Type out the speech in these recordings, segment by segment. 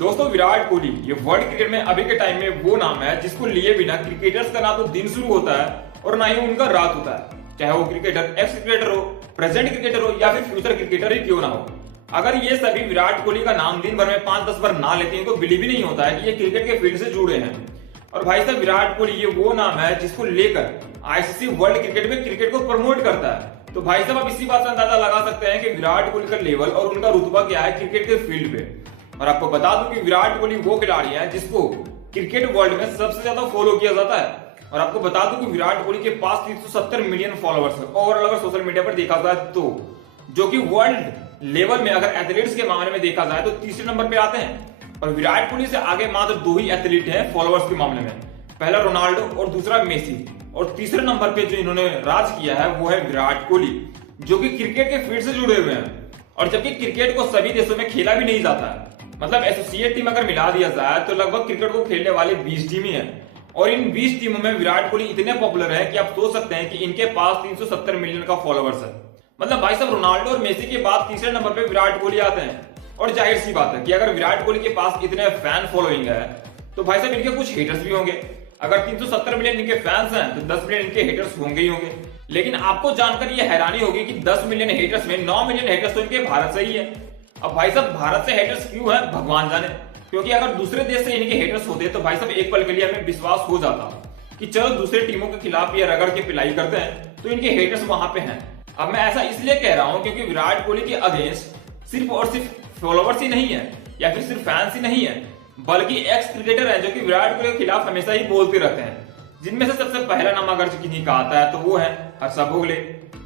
दोस्तों विराट कोहली ये world cricket में अभी के टाइम में वो नाम है जिसको लिए बिना क्रिकेटर्स का ना तो दिन शुरू होता है और ना ही उनका रात होता है। चाहे वो क्रिकेटर एक्स क्रिकेटर हो, प्रेजेंट क्रिकेटर हो या फिर फ्यूचर क्रिकेटर ही क्यों ना हो। अगर ये सभी विराट कोहली का नाम दिन भर में 5-10 बार ना लेते हैं तो बिलीव ही नहीं होता है कि ये क्रिकेट के फील्ड से जुड़े हैं। और भाई साहब विराट कोहली ये वो नाम है जिसको लेकर आईसीसी वर्ल्ड क्रिकेट में क्रिकेट को प्रमोट करता है। तो भाई साहब आप इसी बात से अंदाजा लगा सकते हैं कि विराट कोहली का लेवल और उनका रुतबा क्या है क्रिकेट के फील्ड पे। और आपको बता दूं कि विराट कोहली वो खिलाड़ी है जिसको क्रिकेट वर्ल्ड में सबसे ज्यादा फॉलो किया जाता है। और आपको बता दूं कि विराट कोहली के पास 370 मिलियन फॉलोअर्स है ओवरऑल अगर सोशल मीडिया पर देखा जाए तो, जो कि वर्ल्ड लेवल में अगर एथलीट्स के मामले में देखा जाए तो तीसरे नंबर पे आते हैं। और विराट कोहली से आगे मात्र 2 ही एथलीट हैं फॉलोअर्स के मामले में, पहला रोनाल्डो और दूसरा मेसी। और तीसरे नंबर पे जो इन्होंने राज किया है वो है विराट कोहली, जो कि क्रिकेट के फील्ड से जुड़े हुए हैं। और जबकि क्रिकेट को सभी देशों में खेला भी नहीं जाता है, मतलब एसोसिएट टीम अगर मिला दिया जाए तो लगभग क्रिकेट को खेलने वाले 20 टीम ही हैं। और इन 20 टीमों में विराट कोहली इतने पॉपुलर है कि आप सोच सकते हैं कि इनके पास 370 मिलियन का फॉलोअर्स है। मतलब भाई साहब रोनाल्डो और मेसी के बाद तीसरे नंबर पे विराट कोहली आते हैं। और जाहिर सी बात है कि अगर विराट कोहली के पास इतने फैन फॉलोइंग है तो भाई साहब इनके कुछ हेटर्स भी होंगे। अगर 370 मिलियन इनके फैंस हैं तो 10 मिलियन इनके हेटर्स होंगे ही होंगे। लेकिन आपको जानकर ये हैरानी होगी कि 10 मिलियन हेटर्स में 9 मिलियन हेटर्स तो इनके भारत से ही है। अब भाई साहब भारत से हेटर्स क्यों है भगवान जाने, क्योंकि अगर दूसरे देश से इनके हेटर्स होते तो भाई साहब एक पल के लिए हमें विश्वास हो जाता कि चलो दूसरे टीमों के खिलाफ ये रगड़ के पिलाई करते हैं तो इनके हेटर्स वहां पे हैं। अब मैं ऐसा इसलिए कह रहा हूं क्योंकि विराट कोहली के अगेंस्ट सिर्फ और सिर्फ फॉलोवर्स ही नहीं है या फिर सिर्फ फैंस ही नहीं है, बल्कि एक्स क्रिकेटर है जो कि विराट कोहली के खिलाफ हमेशा ही बोलते रहते हैं। जिनमें से सबसे पहला नाम अगर किन्हीं का आता है तो वो है हर्षा भोगले,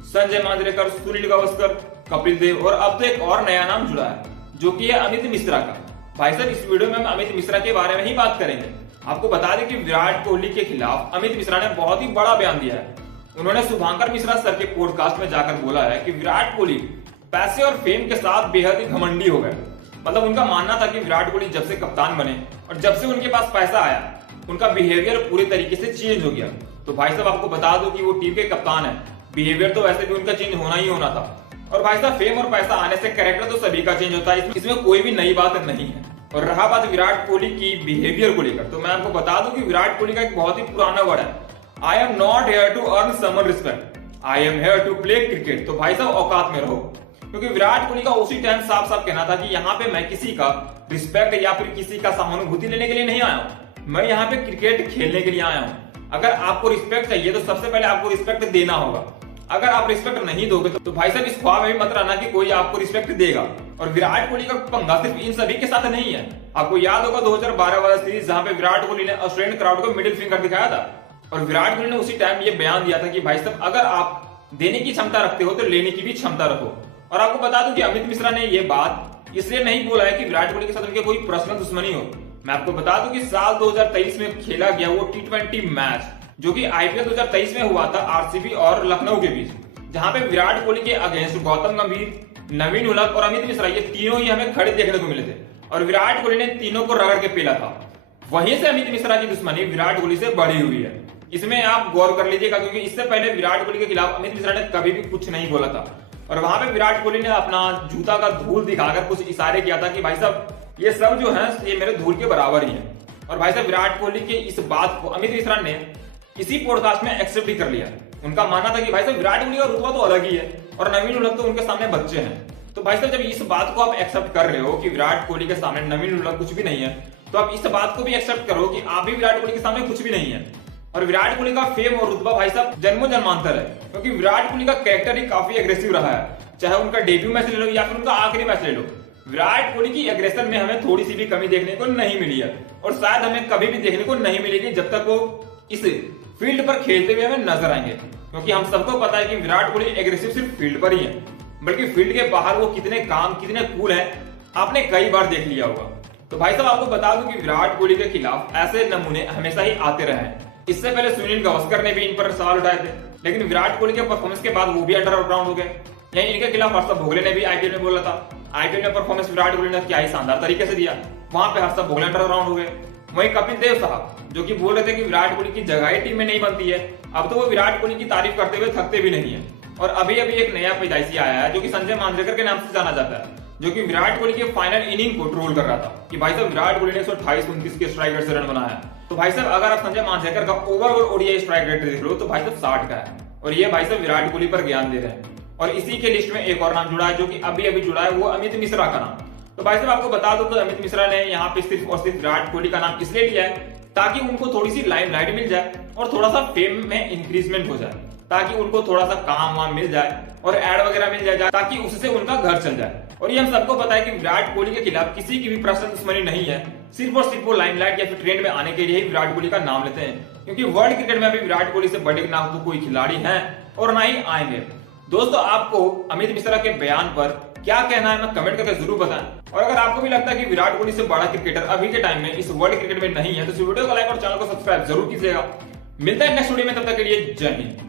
संजय मांजरेकर, सुनील गावस्कर, कपिल देव और अब तो एक और नया नाम जुड़ा है जो कि है अमित मिश्रा का। भाई साहब इस वीडियो में हम अमित मिश्रा के बारे में ही बात करेंगे। आपको बता दें कि विराट कोहली के खिलाफ अमित मिश्रा ने बहुत ही बड़ा बयान दिया है। उन्होंने शुभांकर मिश्रा सर के पॉडकास्ट में जाकर बोला है कि विराट कोहली पैसे और फेम के साथ बेहद ही घमंडी हो गए। मतलब उनका मानना था कि विराट कोहली जब से कप्तान बने और जब से उनके पास पैसा आया उनका बिहेवियर पूरे तरीके से चेंज हो गया। तो भाई साहब आपको बता दूं कि वो टीम के कप्तान है, बिहेवियर तो वैसे भी उनका चेंज होना ही होना था। और भाई साहब फेम और पैसा आने से कैरेक्टर तो सभी का चेंज होता है, इसमें कोई भी नई बात नहीं है। और रहा बात विराट कोहली की बिहेवियर को लेकर, तो मैं आपको बता दूं कि विराट कोहली का एक बहुत ही पुराना वर्ड है, I am not here to earn someone respect, I am here to play cricket. तो भाई साहब औकात में रहो, क्योंकि विराट कोहली का उसी टाइम साफ साफ कहना था कि यहाँ पे मैं किसी का रिस्पेक्ट या फिर किसी का सहानुभूति लेने के लिए नहीं आया हूँ, मैं यहाँ पे क्रिकेट खेलने के लिए आया हूँ। अगर आपको रिस्पेक्ट चाहिए तो सबसे पहले आपको रिस्पेक्ट देना होगा। अगर आप रिस्पेक्ट नहीं दोगे तो भाई साहब इस ख्वाब में भी मत रहना कि कोई आपको रिस्पेक्ट देगा। और विराट कोहली का पंगा सिर्फ इन सभी के साथ नहीं है। आपको याद होगा 2012 वाला सीरीज जहां पे विराट कोहली ने ऑस्ट्रेलियन क्राउड को मिडिल फिंगर दिखाया था और विराट कोहली ने उसी टाइम ये बयान दिया था कि भाई साहब अगर आप देने की क्षमता रखते हो तो लेने की भी क्षमता रखो। और आपको बता दूं कि अमित मिश्रा ने ये बात इसलिए नहीं बोला है कि विराट कोहली के साथ उनके कोई पर्सनल दुश्मनी हो। मैं आपको बता दूं कि साल 2023 में खेला गया वो T20 मैच जो कि आईपीएल 2023 में हुआ था आरसीबी और लखनऊ के बीच, जहां पे विराट कोहली के अगेंस्ट गौतम गंभीर, नवीन उलक और अमित मिश्रा ये तीनों ही हमें खड़े देखने को मिले थे और विराट कोहली ने तीनों को रगड़ के पेला था। वहीं से अमित मिश्रा की दुश्मनी विराट कोहली से बढ़ी हुई है। इसमें आप गौर कर लीजिएगा क्योंकि इससे पहले विराट कोहली के खिलाफ अमित मिश्रा ने कभी भी कुछ नहीं बोला था और वहां पे विराट कोहली ने अपना जूता का धूल दिखाकर कुछ इशारे किया था कि भाई साहब ये सब जो है ये मेरे धूल के बराबर ही है। और भाई साहब विराट कोहली के इस बात को अमित मिश्रा ने इसी पॉडकास्ट में एक्सेप्ट भी कर लिया। उनका मानना था कि भाई साहब विराट कोहली का रुतबा तो अलग ही है और नवीन उलक तो उनके सामने बच्चे हैं। तो भाई साहब जब इस बात को आप एक्सेप्ट कर रहे हो कि विराट कोहली के सामने नवीन उलक कुछ भी नहीं है, तो आप इस बात को भी एक्सेप्ट करो कि आप भी विराट कोहली के सामने कुछ भी नहीं है। और विराट कोहली का फेम और रुतबा भाई साहब जन्मों जन्मांतर है, क्योंकि विराट कोहली का कैरेक्टर ही काफी एग्रेसिव रहा है। चाहे उनका डेब्यू मैच ले लो या फिर उनका आखिरी मैच ले लो, विराट कोहली की एग्रेशन में हमें थोड़ी सी भी कमी देखने को नहीं मिली है और शायद हमें कभी भी देखने को नहीं मिलेगी जब तक वो इस फील्ड पर खेलते हुए हमें नजर आएंगे। क्योंकि हम सबको पता है कि विराट कोहली एग्रेसिव सिर्फ फील्ड पर ही है, बल्कि फील्ड के बाहर वो कितने काम कितने कूल हैं आपने कई बार देख लिया होगा। तो भाई साहब आपको बता दूं कि विराट कोहली के खिलाफ ऐसे नमूने हमेशा ही आते रहे हैं। इससे पहले सुनील गावस्कर ने भी इन पर सवाल उठाए थे, लेकिन विराट कोहली के परफॉर्मेंस के बाद वो भी अंडरग्राउंड हो गए। यही इनके खिलाफ हर्षा भोगले ने भी आईपीएल में बोला था, आईपीएल में परफॉर्मेंस विराट कोहली ने क्या ही शानदार तरीके से दिया, वहां पे हर्षा भोगले अंडरग्राउंड हो गए। वहीं कपिल देव साहब जो कि बोल रहे थे कि विराट कोहली की जगह ही टीम में नहीं बनती है, अब तो वो विराट कोहली की तारीफ करते हुए थकते भी नहीं है। और अभी अभी एक नया पैदाइशी आया है जो कि संजय मांजरेकर के नाम से जाना जाता है। जो कि विराट कोहली के फाइनल इनिंग को ट्रोल कर रहा था कि भाई साहब विराट कोहली ने 128-29 के स्ट्राइक रेट से रन बनाया। तो भाई साहब अगर आप संजय मांजरेकर का ओवरऑल ओडीआई स्ट्राइक रेट देख लो तो भाई साहब 60 का है, और ये भाई साहब विराट कोहली पर ज्ञान दे रहे हैं। और इसी के लिस्ट में एक और नाम जुड़ा है जो कि अभी अभी जुड़ा है, वो अमित मिश्रा का नाम। तो भाई साहब आपको बता दो तो अमित मिश्रा ने यहाँ पे सिर्फ और सिर्फ विराट कोहली का नाम इसलिए लिया है ताकि उनको थोड़ी सी लाइमलाइट मिल जाए और थोड़ा सा फेम में इंक्रीजमेंट हो जाए, ताकि उनको थोड़ा सा काम वाम मिल जाए और एड वगैरह मिल जाए ताकि उससे उनका घर चल जाए। और ये हम सबको पता है कि विराट कोहली के खिलाफ किसी की भी पर्सनल दुश्मनी नहीं है, सिर्फ और सिर्फ वो लाइमलाइट या फिर ट्रेंड में आने के लिए ही विराट कोहली का नाम लेते हैं, क्योंकि वर्ल्ड क्रिकेट में अभी विराट कोहली से बड़े ना तो कोई खिलाड़ी है और ना ही आएंगे। दोस्तों आपको अमित मिश्रा के बयान पर क्या कहना है, मैं कमेंट करके जरूर बताएं। और अगर आपको भी लगता है कि विराट कोहली से बड़ा क्रिकेटर अभी के टाइम में इस वर्ल्ड क्रिकेट में नहीं है तो इस वीडियो को लाइक और चैनल को सब्सक्राइब जरूर कीजिएगा। मिलता है नेक्स्ट वीडियो में, तब तक के लिए जय हिंद।